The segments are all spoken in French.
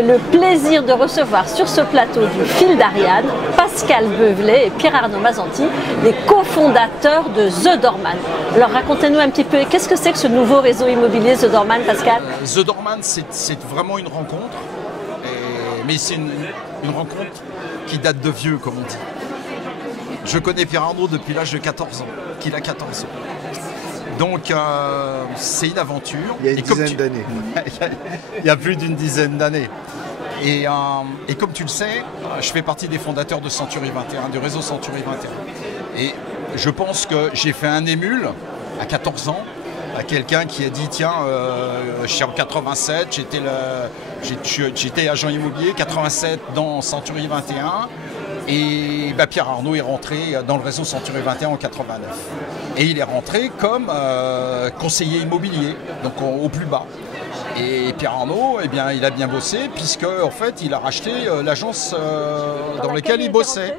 j'ai le plaisir de recevoir sur ce plateau du Fil d'Ariane Pascal Beuvelet et Pierre-Arnaud Mazzanti, les cofondateurs de The Doorman. Alors racontez-nous un petit peu, qu'est-ce que c'est que ce nouveau réseau immobilier The Doorman, Pascal? The Doorman, c'est vraiment une rencontre, mais c'est une rencontre qui date de vieux, comme on dit. Je connais Pierre-Arnaud depuis l'âge de 14 ans, qu'il a 14 ans. Donc c'est une aventure. Il y a une dizaine d'années. Il y a plus d'une dizaine d'années. Et comme tu le sais, je fais partie des fondateurs de Century 21, du réseau Century 21. Et je pense que j'ai fait un émule à 14 ans à quelqu'un qui a dit tiens, je suis en 87, j'étais agent immobilier, 87 dans Century 21. Et Pierre-Arnaud est rentré dans le réseau Century 21 en 89. Et il est rentré comme conseiller immobilier, donc au plus bas. Et Pierre-Arnaud, eh bien, il a bien bossé, puisque en fait, il a racheté l'agence dans laquelle il bossait.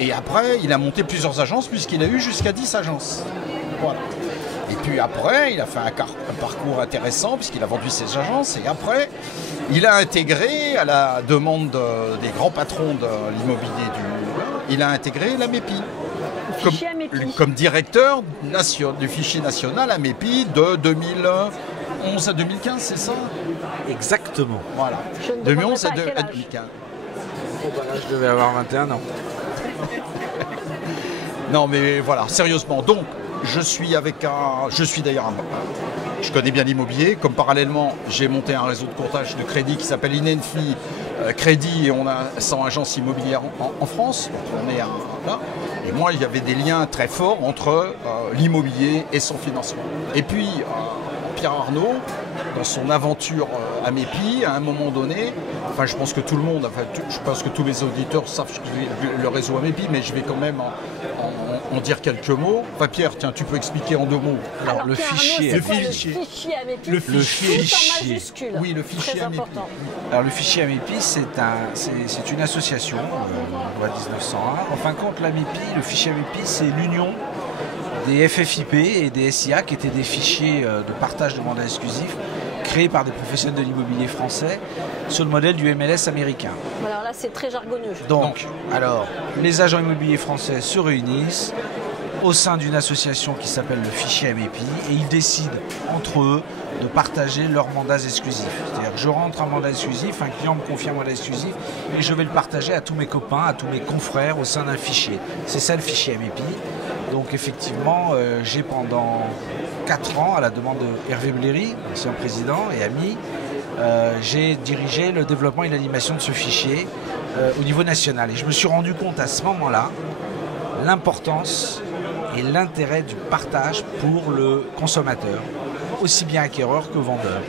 Et après, il a monté plusieurs agences, puisqu'il a eu jusqu'à 10 agences. Voilà. Et puis après, il a fait un parcours intéressant, puisqu'il a vendu ses agences. Et après, il a intégré, à la demande des grands patrons de l'immobilier il a intégré l'AMEPI. Comme directeur du fichier national AMEPI de 2011 à 2015, c'est ça? Exactement. Voilà. 2011 à 2015. Je devais avoir 21 ans. Non mais voilà, sérieusement. Donc, je suis d'ailleurs je connais bien l'immobilier. Comme parallèlement, j'ai monté un réseau de courtage de crédit qui s'appelle Inenfi Crédit et on a 100 agences immobilières en France. Donc on est là. Et moi, il y avait des liens très forts entre l'immobilier et son financement. Et puis, Pierre-Arnaud, dans son aventure AMEPI, à un moment donné, enfin je pense que tout le monde, je pense que tous les auditeurs savent le réseau AMEPI, mais je vais quand même en dire quelques mots. Enfin Pierre, tiens, tu peux expliquer en 2 mots. Alors le fichier. Le fichier AMEPI. Le fichier. En majuscule. Oui, le fichier AMEPI. Alors le fichier AMEPI, c'est une association, loi 1901. En fin de compte, l'AMEPI, le fichier AMEPI, c'est l'union des FFIP et des SIA qui étaient des fichiers de partage de mandats exclusifs créés par des professionnels de l'immobilier français sur le modèle du MLS américain. Alors là, c'est très jargonneux. Donc, les agents immobiliers français se réunissent au sein d'une association qui s'appelle le fichier AMEPI et ils décident entre eux de partager leurs mandats exclusifs. C'est-à-dire que je rentre un mandat exclusif, un client me confie un mandat exclusif et je vais le partager à tous mes copains, à tous mes confrères au sein d'un fichier. C'est ça le fichier AMEPI. Donc effectivement, j'ai pendant 4 ans, à la demande de Hervé Blairy, ancien président et ami, j'ai dirigé le développement et l'animation de ce fichier au niveau national. Et je me suis rendu compte à ce moment-là l'importance et l'intérêt du partage pour le consommateur, aussi bien acquéreur que vendeur.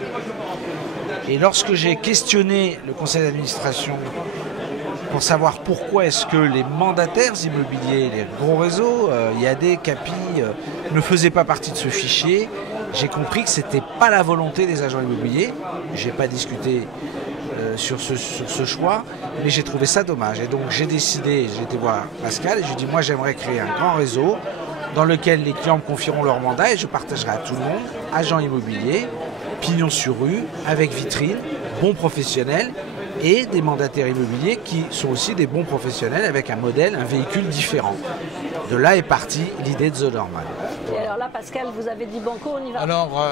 Et lorsque j'ai questionné le conseil d'administration pour savoir pourquoi est-ce que les mandataires immobiliers, les gros réseaux, IAD, CAPI, ne faisaient pas partie de ce fichier, j'ai compris que ce n'était pas la volonté des agents immobiliers. Je n'ai pas discuté sur ce choix, mais j'ai trouvé ça dommage. Et donc j'ai décidé, j'ai été voir Pascal et je lui ai dit moi j'aimerais créer un grand réseau dans lequel les clients me confieront leur mandat et je partagerai à tout le monde, agents immobiliers, pignon sur rue, avec vitrine, bons professionnels, et des mandataires immobiliers qui sont aussi des bons professionnels avec un modèle, un véhicule différent. De là est partie l'idée de The Doorman. Et alors là, Pascal, vous avez dit banco, on y va? Alors,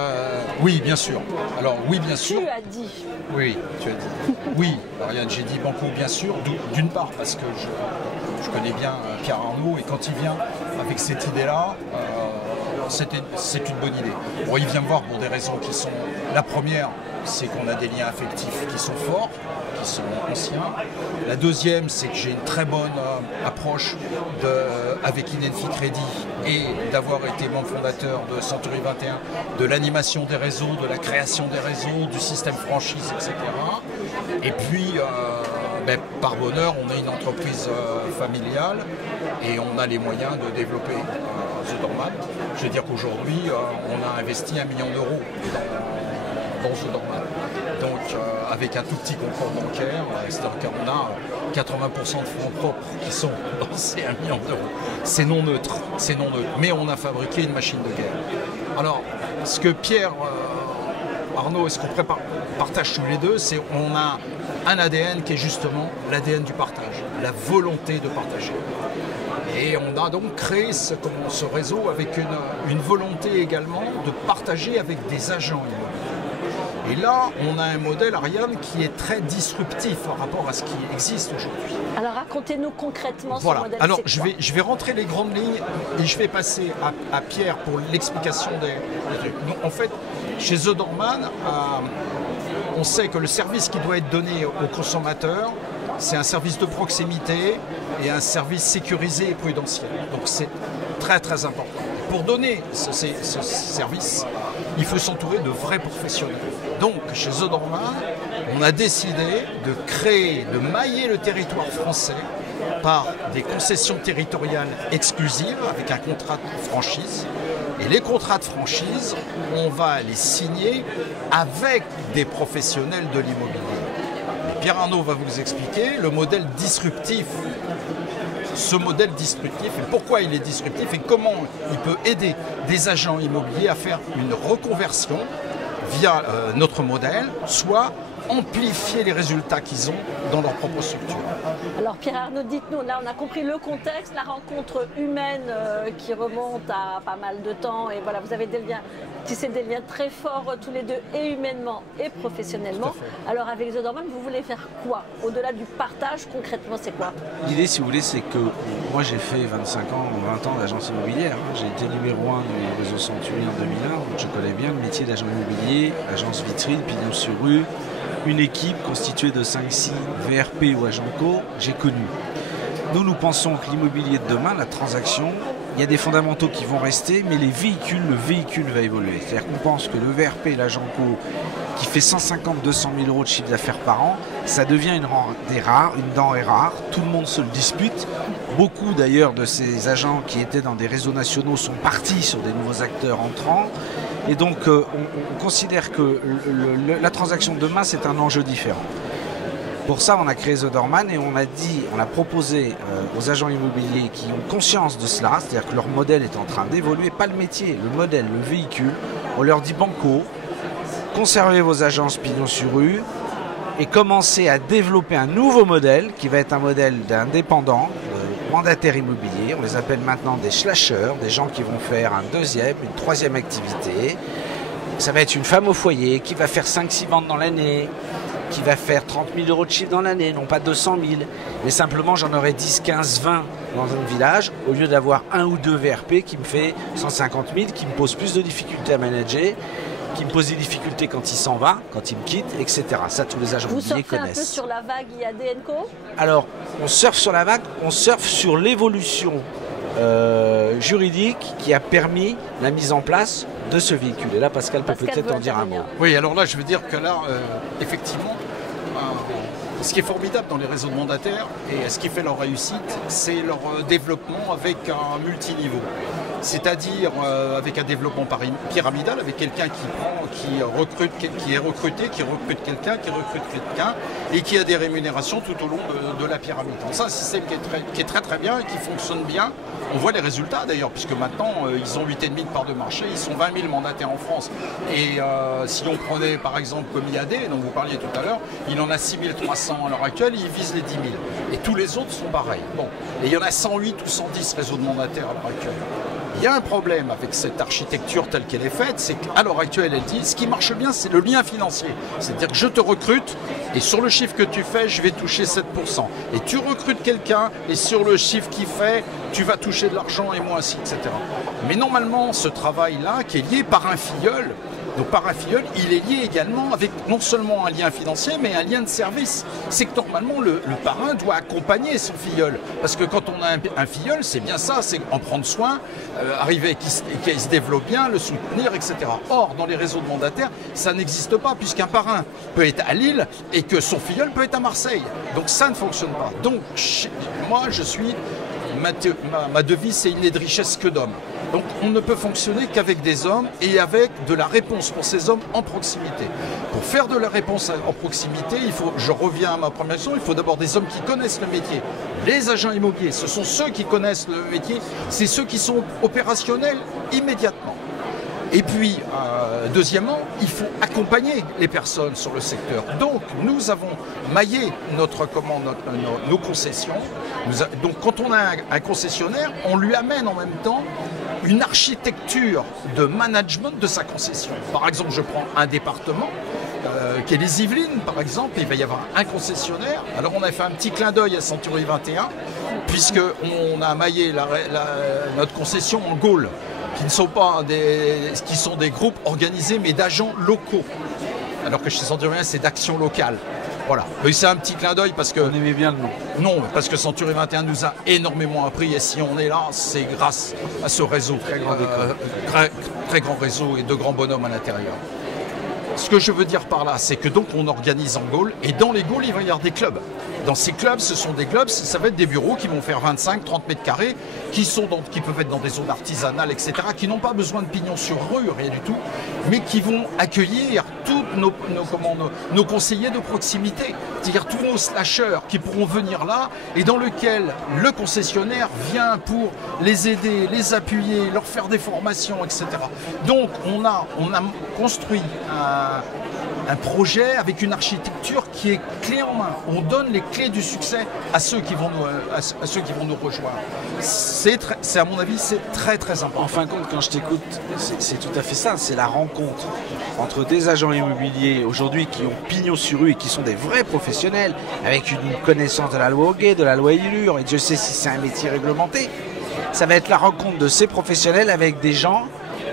oui, bien sûr. Alors, oui, bien sûr. Tu as dit. Oui, tu as dit. Oui, Ariane, j'ai dit banco, bien sûr. D'une part, parce que je connais bien Pierre-Arnaud et quand il vient avec cette idée-là, c'est une bonne idée. Bon, il vient me voir pour des raisons qui sont... La première, c'est qu'on a des liens affectifs qui sont forts, qui sont anciens. La deuxième, c'est que j'ai une très bonne approche avec Inenfi Crédit et d'avoir été membre fondateur de Century 21, de l'animation des réseaux, de la création des réseaux, du système franchise, etc. Et puis, par bonheur, on a une entreprise familiale et on a les moyens de développer The Doorman. Je veux dire qu'aujourd'hui, on a investi 1 million d'euros dans The Doorman. Donc, avec un tout petit concours bancaire, c'est-à-dire qu'on a 80% de fonds propres qui sont dans ces 1 million d'euros. C'est non neutre, mais on a fabriqué une machine de guerre. Alors, ce que Pierre, Arnaud, est-ce qu'on partage tous les deux, c'est qu'on a un ADN qui est justement l'ADN du partage, la volonté de partager. Et on a donc créé ce réseau avec une volonté également de partager avec des agents immobiliers. Et là, on a un modèle, Ariane, qui est très disruptif par rapport à ce qui existe aujourd'hui. Alors racontez-nous concrètement voilà. ce modèle. Alors je vais rentrer les grandes lignes et je vais passer à Pierre pour l'explication des trucs. Donc, en fait, chez The Doorman, on sait que le service qui doit être donné aux consommateurs, c'est un service de proximité et un service sécurisé et prudentiel. Donc c'est très très important. Pour donner ce service, il faut s'entourer de vrais professionnels. Donc chez The Doorman, on a décidé de créer, de mailler le territoire français par des concessions territoriales exclusives avec un contrat de franchise. Et les contrats de franchise, on va les signer avec des professionnels de l'immobilier. Pierre Arnaud va vous expliquer le modèle disruptif. Ce modèle disruptif et pourquoi il est disruptif et comment il peut aider des agents immobiliers à faire une reconversion via notre modèle, soit amplifier les résultats qu'ils ont dans leur propre structure. Alors Pierre Arnaud, dites-nous, là on a compris le contexte, la rencontre humaine qui remonte à pas mal de temps et voilà, vous avez tissé des liens très forts tous les deux et humainement et professionnellement. Alors avec The Doorman, vous voulez faire quoi? Au-delà du partage, concrètement c'est quoi? L'idée, si vous voulez, c'est que moi j'ai fait 25 ans ou 20 ans d'agence immobilière. J'ai été numéro 1 du réseau Century en 2001, donc je connais bien le métier d'agent immobilier, agence vitrine, pignon sur rue. Une équipe constituée de 5-6 VRP ou agents co, j'ai connu. Nous pensons que l'immobilier de demain, la transaction, il y a des fondamentaux qui vont rester, mais le véhicule va évoluer. C'est-à-dire qu'on pense que le VRP et l'agent co, qui fait 150-200 000 euros de chiffre d'affaires par an, ça devient une denrée rare. Tout le monde se le dispute. Beaucoup d'ailleurs de ces agents qui étaient dans des réseaux nationaux sont partis sur des nouveaux acteurs entrants. Et donc on considère que la transaction de demain, c'est un enjeu différent. Pour ça, on a créé The Doorman et on a proposé aux agents immobiliers qui ont conscience de cela, c'est-à-dire que leur modèle est en train d'évoluer, pas le métier, le modèle, le véhicule. On leur dit banco, conservez vos agences pignon sur rue et commencez à développer un nouveau modèle qui va être un modèle d'indépendants, mandataires immobiliers. On les appelle maintenant des slasheurs, des gens qui vont faire une troisième activité. Ça va être une femme au foyer qui va faire 5-6 ventes dans l'année, qui va faire 30 000 euros de chiffre dans l'année, non pas 200 000. Mais simplement, j'en aurai 10, 15, 20 dans un village, au lieu d'avoir un ou deux VRP qui me fait 150 000, qui me pose plus de difficultés à manager, qui me pose des difficultés quand il s'en va, quand il me quitte, etc. Ça, tous les agents immobiliers connaissent. Vous surfez un peu sur la vague IAD & Co? Alors, on surfe sur la vague, on surfe sur l'évolution juridique qui a permis la mise en place de ce véhicule. Et là, Pascal peut peut-être en dire un mot. Oui, alors là, je veux dire que là, effectivement, ce qui est formidable dans les réseaux de mandataires et ce qui fait leur réussite, c'est leur développement avec un multiniveau. C'est-à-dire avec un développement pyramidal, avec quelqu'un qui recrute quelqu'un, et qui a des rémunérations tout au long de la pyramide. Donc ça, c'est un système qui est très très bien et qui fonctionne bien. On voit les résultats d'ailleurs, puisque maintenant, ils ont 8,5 de part de marché, ils sont 20 000 mandataires en France. Et si on prenait par exemple comme IAD, dont vous parliez tout à l'heure, il en a 6 300 à l'heure actuelle, il vise les 10 000. Et tous les autres sont pareils. Bon. Et il y en a 108 ou 110 réseaux de mandataires à l'heure actuelle. Il y a un problème avec cette architecture telle qu'elle est faite, c'est qu'à l'heure actuelle, elle dit, ce qui marche bien, c'est le lien financier. C'est-à-dire que je te recrute et sur le chiffre que tu fais, je vais toucher 7%. Et tu recrutes quelqu'un et sur le chiffre qu'il fait, tu vas toucher de l'argent et moi aussi, etc. Mais normalement, ce travail-là, qui est lié par un filleul, donc par un filleul, il est lié également avec non seulement un lien financier, mais un lien de service. C'est que normalement, le parrain doit accompagner son filleul. Parce que quand on a un filleul, c'est bien ça, c'est en prendre soin, arriver qu'il se développe bien, le soutenir, etc. Or, dans les réseaux de mandataires, ça n'existe pas, puisqu'un parrain peut être à Lille et que son filleul peut être à Marseille. Donc ça ne fonctionne pas. Donc, moi, ma devise, c'est il n'est de richesse que d'hommes. Donc on ne peut fonctionner qu'avec des hommes et avec de la réponse pour ces hommes en proximité. Pour faire de la réponse en proximité, je reviens à ma première question, il faut d'abord des hommes qui connaissent le métier. Les agents immobiliers, ce sont ceux qui connaissent le métier, c'est ceux qui sont opérationnels immédiatement. Et puis, deuxièmement, il faut accompagner les personnes sur le secteur. Donc, nous avons maillé nos concessions. Donc, quand on a un concessionnaire, on lui amène en même temps une architecture de management de sa concession. Par exemple, je prends un département, qui est les Yvelines, par exemple, il va y avoir un concessionnaire. Alors, on a fait un petit clin d'œil à Century 21, puisqu'on a maillé notre concession en Gaule, qui sont des groupes organisés, mais d'agents locaux. Alors que chez Century 21, c'est d'action locale. Voilà. Et c'est un petit clin d'œil parce que... On aimait bien le nom. Non, parce que Century 21 nous a énormément appris et si on est là, c'est grâce à ce réseau. Très grand réseau et de grands bonhommes à l'intérieur. Ce que je veux dire par là, c'est que donc on organise en Gaule et dans les Gaules, il va y avoir des clubs. Dans ces clubs, ce sont des clubs, ça va être des bureaux qui vont faire 25-30 mètres carrés, qui peuvent être dans des zones artisanales, etc., qui n'ont pas besoin de pignon sur rue, rien du tout, mais qui vont accueillir tous nos conseillers de proximité, c'est-à-dire tous nos slasheurs qui pourront venir là et dans lequel le concessionnaire vient pour les aider, les appuyer, leur faire des formations, etc. Donc on a construit un projet avec une architecture qui est clé en main. On donne les clés du succès à ceux qui vont nous rejoindre. C'est à mon avis, c'est très très important. En fin de compte, quand je t'écoute, c'est tout à fait ça. C'est la rencontre entre des agents immobiliers aujourd'hui qui ont pignon sur rue et qui sont des vrais professionnels avec une connaissance de la loi Hoguet, de la loi Illure, et Dieu sait si c'est un métier réglementé. Ça va être la rencontre de ces professionnels avec des gens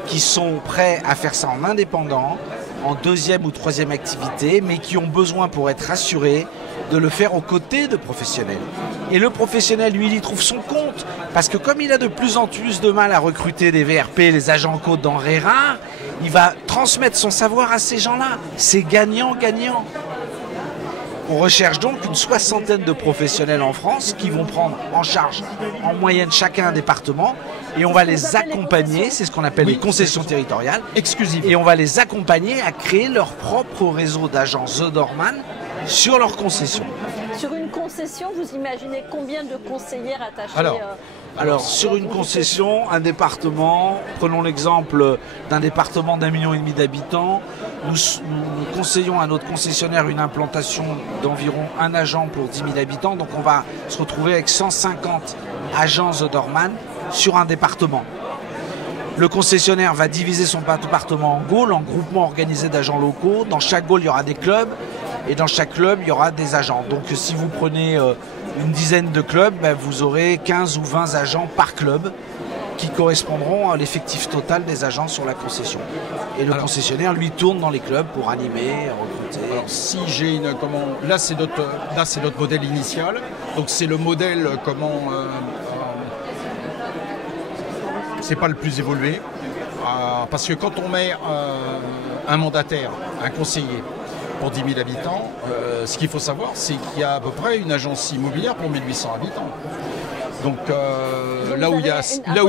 qui sont prêts à faire ça en indépendant, en deuxième ou troisième activité, mais qui ont besoin pour être rassurés de le faire aux côtés de professionnels. Et le professionnel, lui, il y trouve son compte, parce que comme il a de plus en plus de mal à recruter des VRP, les agents co denrées rares, il va transmettre son savoir à ces gens-là. C'est gagnant-gagnant. On recherche donc une 60aine de professionnels en France qui vont prendre en charge en moyenne chacun un département et on va les accompagner, c'est ce qu'on appelle les concessions territoriales exclusives, et on va les accompagner à créer leur propre réseau d'agents The Doorman sur leur concession. Sur une concession, vous imaginez combien de conseillers attachés Alors, sur une concession, un département, prenons l'exemple d'un département d'1,5 million d'habitants, nous conseillons à notre concessionnaire une implantation d'environ un agent pour 10 000 habitants, donc on va se retrouver avec 150 agents The Doorman sur un département. Le concessionnaire va diviser son département en Gaule, en groupements organisés d'agents locaux. Dans chaque Gaule, il y aura des clubs et dans chaque club, il y aura des agents. Donc si vous prenez une dizaine de clubs, vous aurez 15 ou 20 agents par club qui correspondront à l'effectif total des agents sur la concession. Et le concessionnaire, lui, tourne dans les clubs pour animer, recruter. Alors, si j'ai une... Là, c'est notre modèle initial. Donc, c'est le modèle, c'est pas le plus évolué. Parce que quand on met un mandataire, un conseiller, pour 10 000 habitants, ce qu'il faut savoir, c'est qu'il y a à peu près une agence immobilière pour 1800 habitants. Donc là où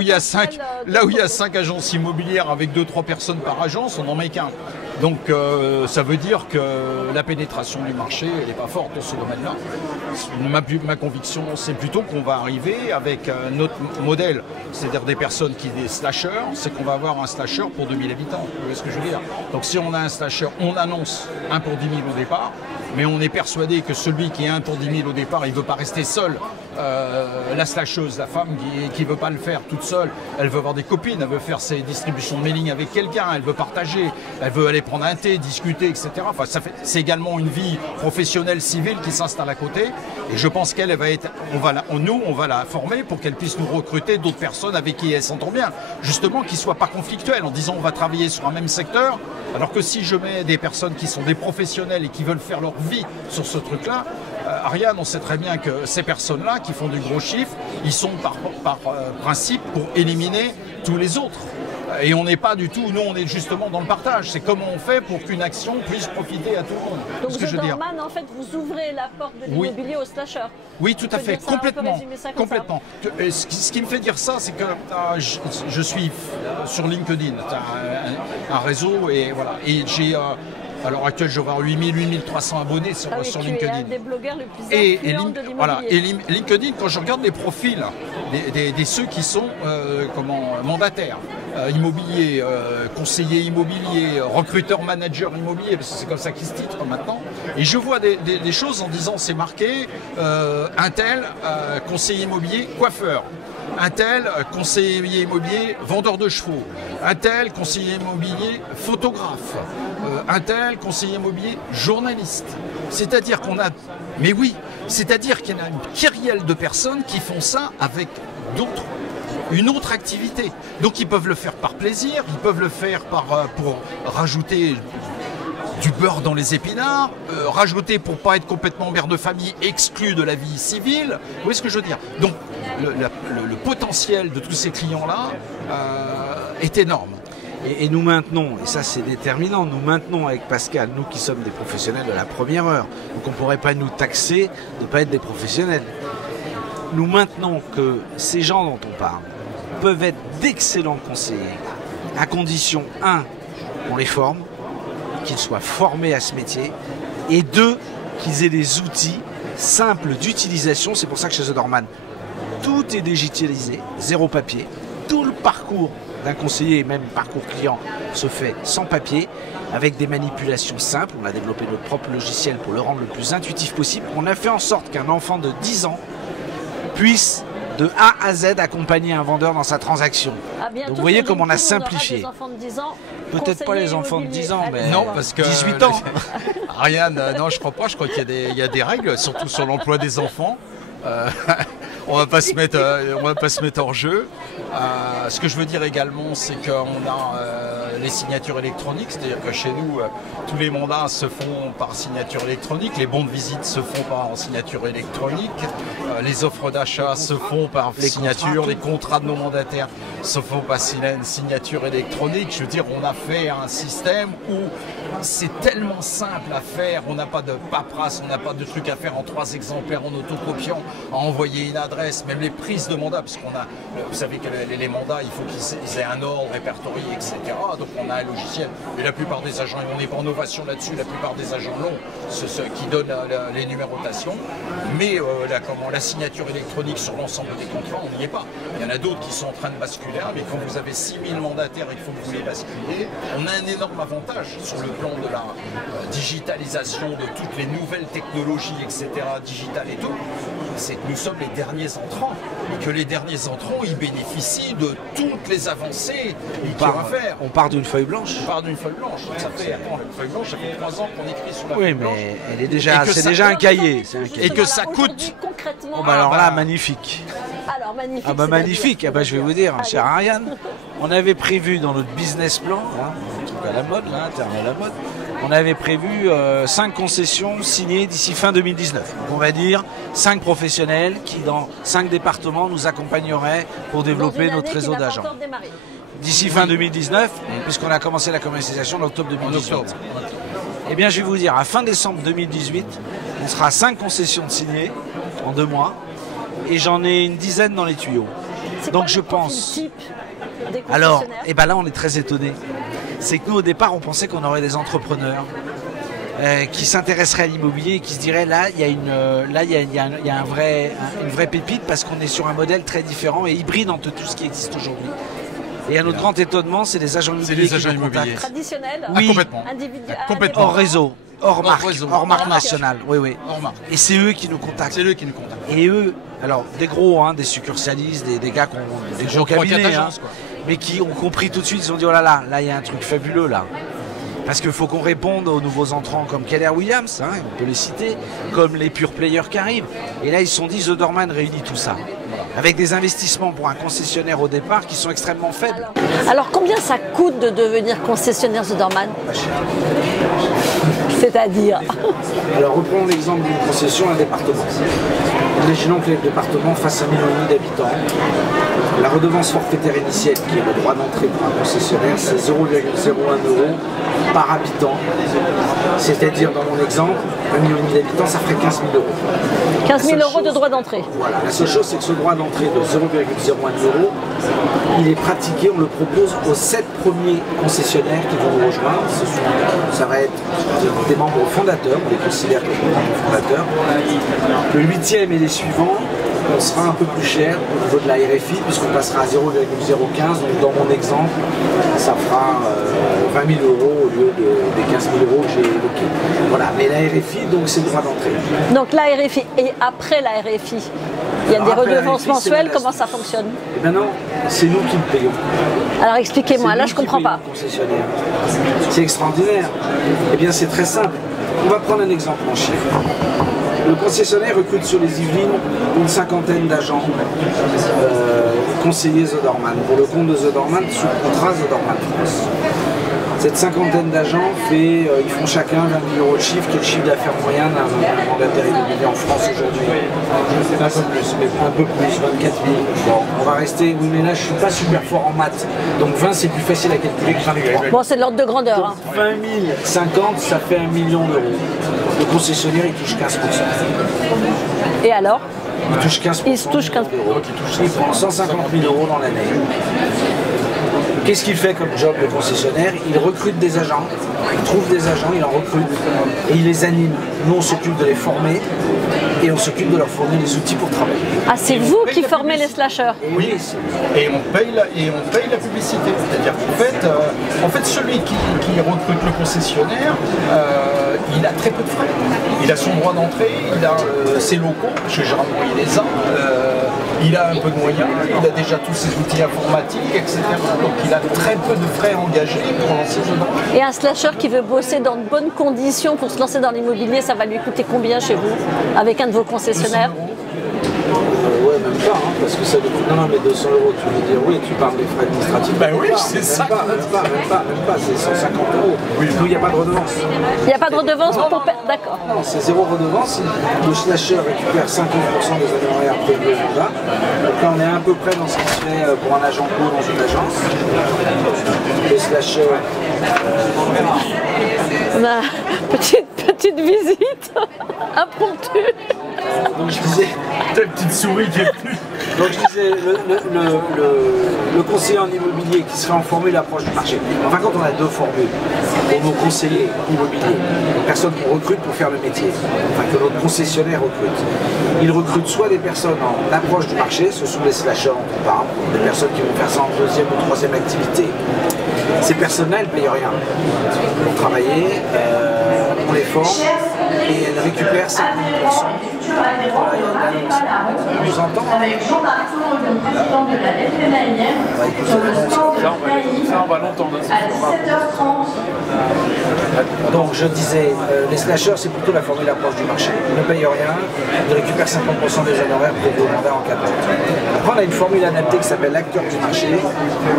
il y a 5 agences immobilières avec 2-3 personnes par agence, on n'en met qu'un. Donc ça veut dire que la pénétration du marché, elle n'est pas forte dans ce domaine-là. Ma conviction, c'est plutôt qu'on va arriver avec notre modèle, c'est-à-dire des personnes des slasheurs, c'est qu'on va avoir un slasher pour 2000 habitants. Vous voyez ce que je veux dire? Donc si on a un slasher, on annonce un pour 10 000 au départ, mais on est persuadé que celui qui est un pour 10 000 au départ, il ne veut pas rester seul. La slasheuse, la femme qui ne veut pas le faire toute seule, elle veut avoir des copines, elle veut faire ses distributions de mailing avec quelqu'un, elle veut partager, elle veut aller prendre un thé, discuter, etc. Enfin, c'est également une vie professionnelle, civile qui s'installe à côté. Et je pense qu'elle va être, on va la former pour qu'elle puisse nous recruter d'autres personnes avec qui elle s'entend bien. Justement, qui ne soient pas conflictuelles en disant on va travailler sur un même secteur. Alors que si je mets des personnes qui sont des professionnels et qui veulent faire leur vie sur ce truc-là, Ariane, on sait très bien que ces personnes-là qui font du gros chiffre, ils sont par principe pour éliminer tous les autres. Et on n'est pas du tout, nous on est justement dans le partage. C'est comment on fait pour qu'une action puisse profiter à tout le monde. Donc The Doorman, en fait, vous ouvrez la porte de l'immobilier aux slasheurs. Oui, tout à fait, complètement. Ce qui me fait dire ça, c'est que je suis sur LinkedIn, un réseau, et voilà. Et j'ai... à l'heure actuelle, je vais avoir 8300 abonnés sur LinkedIn. Tu es un des blogueurs les plus influents de l'immobilier. Voilà. Et LinkedIn, quand je regarde les profils des ceux qui sont mandataires, immobilier, conseiller immobilier, recruteur manager immobilier, parce que c'est comme ça qu'ils se titrent maintenant. Et je vois des choses en disant c'est marqué un tel conseiller immobilier coiffeur, un tel conseiller immobilier vendeur de chevaux, un tel conseiller immobilier photographe, un tel conseiller immobilier journaliste. C'est-à-dire qu'on a... Mais oui, c'est-à-dire qu'il y a une kyrielle de personnes qui font ça avec une autre activité. Donc ils peuvent le faire par plaisir, ils peuvent le faire pour rajouter du beurre dans les épinards, rajouter pour pas être complètement mère de famille exclu de la vie civile. Vous voyez ce que je veux dire? Donc le potentiel de tous ces clients-là est énorme. Et nous maintenons, et ça c'est déterminant, nous maintenons avec Pascal, nous qui sommes des professionnels de la première heure, donc on ne pourrait pas nous taxer de ne pas être des professionnels. Nous maintenons que ces gens dont on parle peuvent être d'excellents conseillers, à condition, 1, qu'on les forme, qu'ils soient formés à ce métier, et 2, qu'ils aient des outils simples d'utilisation. C'est pour ça que chez The Doorman, tout est digitalisé, zéro papier, tout le parcours d'un conseiller, et même parcours client, se fait sans papier, avec des manipulations simples. On a développé notre propre logiciel pour le rendre le plus intuitif possible. On a fait en sorte qu'un enfant de 10 ans puisse de A à Z accompagner un vendeur dans sa transaction. Donc vous voyez comme on a simplifié. Peut-être pas les enfants de 10 ans, mais non, parce que 18 ans. Ariane, non, je crois pas. Je crois qu'il y a des règles, surtout sur l'emploi des enfants. On va pas se mettre hors jeu. Ce que je veux dire également, c'est qu'on a les signatures électroniques, c'est-à-dire que chez nous, tous les mandats se font par signature électronique, les bons de visite se font par signature électronique, les offres d'achat se font par signature, les contrats de nos mandataires se font par signature électronique. Je veux dire, on a fait un système où c'est tellement simple à faire, on n'a pas de paperasse, on n'a pas de trucs à faire en 3 exemplaires en autocopiant, à envoyer une adresse, même les prises de mandat, parce qu'on a, vous savez que les mandats, il faut qu'ils aient un ordre répertorié, etc. Donc on a un logiciel, et la plupart des agents, et on n'est pas en innovation là-dessus, la plupart des agents l'ont, ceux qui donnent les numérotations, mais la signature électronique sur l'ensemble des contrats, on n'y est pas. Il y en a d'autres qui sont en train de basculer, mais quand vous avez 6000 mandataires et qu'il faut que vous les basculiez, on a un énorme avantage sur le plan de la digitalisation, de toutes les nouvelles technologies, etc., digitales et tout, c'est que nous sommes les derniers entrants, et que les derniers entrants, ils bénéficient de toutes les avancées qu'il va faire. On part d'une feuille blanche. On part d'une feuille blanche. Ça fait, attends, la feuille blanche, ça fait 3 ans qu'on écrit sur la feuille blanche. Oui, mais elle est déjà, c'est déjà un cahier. Et que ça coûte. Concrètement. Oh, bah alors là, magnifique. Alors, magnifique. Ah bah magnifique. Ah bah je vais vous dire, cher Ariane, on avait prévu dans notre business plan, hein, un truc à la mode, là, un terme à la mode, on avait prévu 5 concessions signées d'ici fin 2019. Donc on va dire 5 professionnels qui, dans 5 départements, nous accompagneraient pour développer notre réseau d'agents. D'ici fin 2019, puisqu'on a commencé la commercialisation en octobre 2018. Eh bien, je vais vous dire, à fin décembre 2018, on sera à 5 concessions de signées en 2 mois, et j'en ai une dizaine dans les tuyaux. Donc je pense. Alors, et ben là, on est très étonnés. C'est que nous, au départ, on pensait qu'on aurait des entrepreneurs qui s'intéresseraient à l'immobilier et qui se diraient là, il y a une vraie pépite parce qu'on est sur un modèle très différent et hybride entre tout ce qui existe aujourd'hui. Et à notre grand étonnement, c'est des agents immobiliers qui nous contactent. Traditionnels, oui, complètement. Hors réseau, hors marque nationale. Oui, oui. Hors marque. Et c'est eux qui nous contactent. C'est eux qui nous contactent. Et eux, alors des gros, hein, des succursalistes, des gars qui ont des gros cabinets, mais qui ont compris tout de suite, ils ont dit oh là là, là il y a un truc fabuleux là. Parce qu'il faut qu'on réponde aux nouveaux entrants comme Keller Williams, hein, on peut les citer, comme les pure players qui arrivent. Et là ils se sont dit The Doorman réunit tout ça. Avec des investissements pour un concessionnaire au départ qui sont extrêmement faibles. Alors combien ça coûte de devenir concessionnaire The Doorman? C'est-à-dire? Alors reprenons l'exemple d'une concession, un département. Imaginons que le département fasse 1,5 million d'habitants. La redevance forfaitaire initiale, qui est le droit d'entrée pour un concessionnaire, c'est 0,01 € par habitant. C'est-à-dire, dans mon exemple, 1,5 million d'habitants, ça ferait 15 000 €. 15 000 € de droit d'entrée. Voilà. La seule chose, c'est que ce droit d'entrée de 0,01 €, il est pratiqué, on le propose aux 7 premiers concessionnaires qui vont nous rejoindre. Ça va être des membres fondateurs, on les considère comme des membres fondateurs. Le 8e et les suivants, on sera un peu plus cher au niveau de la RFI, puisqu'on passera à 0,015. Donc dans mon exemple, ça fera 20 000 euros au lieu des 15 000 euros que j'ai évoqués. Voilà, mais la RFI, donc c'est le droit d'entrée. Donc la RFI, et après la RFI, il y a des redevances mensuelles, comment ça fonctionne? Eh bien non, c'est nous qui le payons. Alors expliquez-moi, là je comprends pas. C'est extraordinaire. Eh bien c'est très simple. On va prendre un exemple en chiffres. Le concessionnaire recrute sur les Yvelines une cinquantaine d'agents conseillers The Dorman, pour le compte de The Dorman, sous contrat The Dorman France. Cette cinquantaine d'agents ils font chacun 20 000 euros de chiffre, qui est le chiffre d'affaires moyen d'un mandataire immobilier en France aujourd'hui. Un peu plus, 24 000. Bon, on va rester, oui mais là je suis pas super fort en maths, donc 20 c'est plus facile à calculer que 23. Bon, c'est de l'ordre de grandeur. Donc, 20 000, 50, ça fait 1 million d'euros. Le concessionnaire il touche 15%. Et alors? Il touche 15%. Il se touche 15%. Il prend 150 000 euros dans l'année. Qu'est-ce qu'il fait comme job le concessionnaire? Il recrute des agents, il trouve des agents, il en recrute et il les anime. Nous on s'occupe de les former et on s'occupe de leur fournir les outils pour travailler. Ah, c'est vous qui formez les slashers? Oui, et on paye la publicité. C'est-à-dire qu'en fait, celui qui recrute le concessionnaire, il a très peu de frais. Il a son droit d'entrée, il a ses locaux, parce que généralement il les a. Il a un peu de moyens, il a déjà tous ses outils informatiques, etc. Donc il a très peu de frais engagés pour lancer dedans. Et un slasher qui veut bosser dans de bonnes conditions pour se lancer dans l'immobilier, ça va lui coûter combien chez vous, avec un de vos concessionnaires? Ouais, même pas, hein, parce que ça coûte. Non, mais 200 euros, tu veux dire, oui, tu parles des frais administratifs. Ben oui, c'est ça. Même pas, c'est 150 euros. Oui. Nous, il n'y a pas de redevance. Il n'y a pas de redevance pour... D'accord. Non, c'est zéro redevance. Le slasher récupère 50% des honoraires prévus au mandat. Donc là, on est à peu près dans ce qui se fait pour un agent co dans une agence. Le slasher. On a petite visite impromptue. Donc je disais, Ta petite souris qui est plus. donc je disais, le conseiller en immobilier qui serait en formule approche du marché. Enfin, quand on a deux formules pour nos conseillers immobiliers, les personnes qu'on recrute pour faire le métier, enfin que notre concessionnaire recrute, il recrute soit des personnes en approche du marché, ce sont les slashers dont on parle, des personnes qui vont faire ça en deuxième ou troisième activité. Ces personnes-là, elles ne payent rien pour travailler, on les forme et elles récupèrent 50%. On nous entend. Ça, on va l'entendre. Donc je disais, les slashers c'est plutôt la formule approche du marché. Ils ne payent rien, ils récupèrent 50% des honoraires pour vos mandats en 4 ans. Après on a une formule adaptée qui s'appelle l'acteur du marché.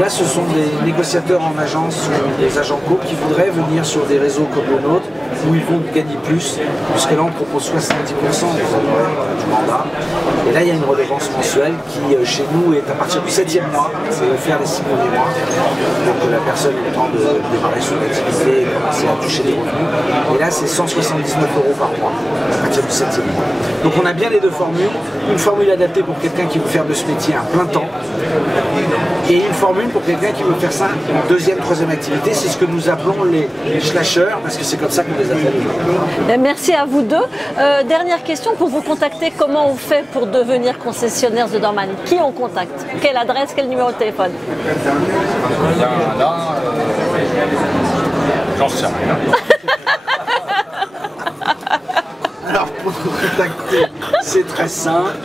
Là ce sont des négociateurs en agence, des agents co qui voudraient venir sur des réseaux comme le nôtre où ils vont gagner plus, puisque là on propose 70% des honoraires du mandat. Et là il y a une redevance mensuelle qui chez nous est à partir du 7e mois, c'est offert les 6 premiers mois. Donc la personne a le temps de démarrer son activité et commencer à toucher des revenus. Et là c'est 179 euros par mois à partir du 7e mois. Donc on a bien les deux formules, une formule adaptée pour quelqu'un qui veut faire de ce métier à plein temps et une formule pour quelqu'un qui veut faire ça en deuxième, troisième activité. C'est ce que nous appelons les slashers, parce que c'est comme ça qu'on les appelle. Merci à vous deux. Dernière question, pour vous contacter, comment on fait pour devenir concessionnaire The Dorman? Qui on contacte? Quelle adresse, quel numéro de téléphone? Là, j'en sais rien. Alors pour nous contacter, c'est très simple.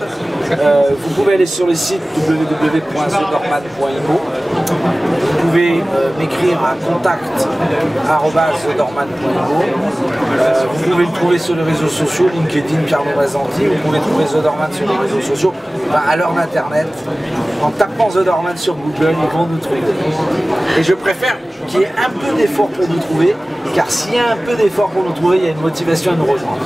Vous pouvez aller sur le site www.thedorman.imo. Vous pouvez m'écrire à contact@thedorman.imo. Vous pouvez le trouver sur les réseaux sociaux, LinkedIn, Pierre Novazanti. Vous pouvez trouver The Dorman sur les réseaux sociaux. Enfin, à l'heure d'internet, en tapant The Dorman sur Google, ils vont nous trouver. Et je préfère qu'il y ait un peu d'effort pour nous trouver, car s'il y a un peu d'effort pour nous trouver, il y a une motivation à nous rejoindre.